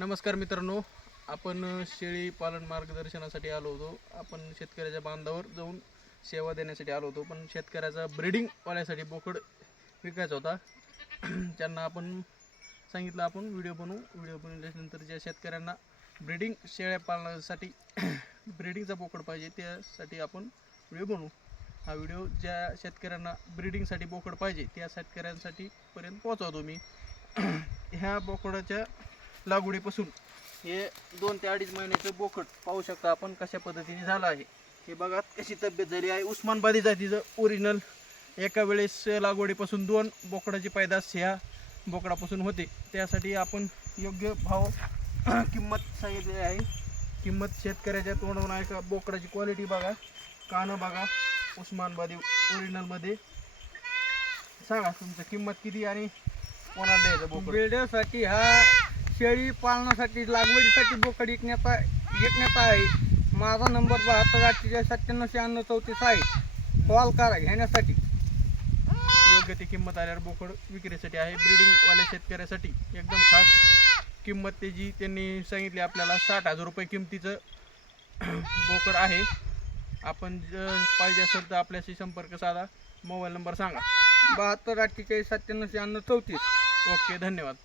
नमस्कार मित्रांनो आपण शेळी पालन मार्गदर्शनासाठी आलो होतो. आपण शेतकऱ्याच्या बांधावर जाऊन सेवा देण्यासाठी आलो होतो पण शेतकऱ्याचा ब्रीडिंग वाल्यासाठी बोकड विकायचा होता. त्यांना आपण सांगितलं आपण व्हिडिओ बनवू. व्हिडिओ बनवल्यानंतर ज्या शेतकऱ्यांना ब्रीडिंग शेळ्या पालनासाठी ब्रीडिंगचा बोकड पाहिजे त्यासाठी आपण व्हिडिओ बनवू. हा व्हिडिओ ज्या शेतकऱ्यांना ब्रीडिंगसाठी बोकड पाहिजे त्या शेतकऱ्यांसाठी पर्यंत पोहोचवतो मी ह्या बोकडाच्या लागवडीपासून. हे दोन ते अडीच महिन्याचं बोकड पाहू शकता आपण कशा पद्धतीने झालं आहे. हे बघा कशी तब्येत झाली आहे. उस्मानबादी जातीचं ओरिजिनल एका वेळेस लागवडीपासून दोन बोकडाची पैदास ह्या बोकडापासून होते. त्यासाठी आपण योग्य भाव किंमत सांगितलेली आहे. किंमत शेतकऱ्याच्या तोंडून आहे का? बोकडाची क्वालिटी बघा. कानं बघा. उस्मानबादी ओरिजिनलमध्ये सांगा तुमचं किंमत किती आणि कोणाला द्यायचं बोकड? ब्रिडरसाठी हा शेळी पालनासाठी लागवडीसाठी बोकड विकण्याचा विकण्याचा आहे. माझा नंबर बहात्तर अठ्ठेचाळीस सत्त्याण्णव शहाण्णव चौतीस आहे. कॉल करा घेण्यासाठी. योग्य ती किंमत आल्यावर बोकड विक्रीसाठी आहे. ब्रीडिंगवाल्या शेतकऱ्यासाठी एकदम खास किंमत त्याची त्यांनी सांगितली आपल्याला साठ हजार रुपये किमतीचं बोकड आहे. आपण जर पाहिजे असेल तर आपल्याशी संपर्क साधा. मोबाईल नंबर सांगा. बहात्तर अठ्ठेचाळीस सत्त्याण्णव शहाण्णव चौतीस. ओके धन्यवाद.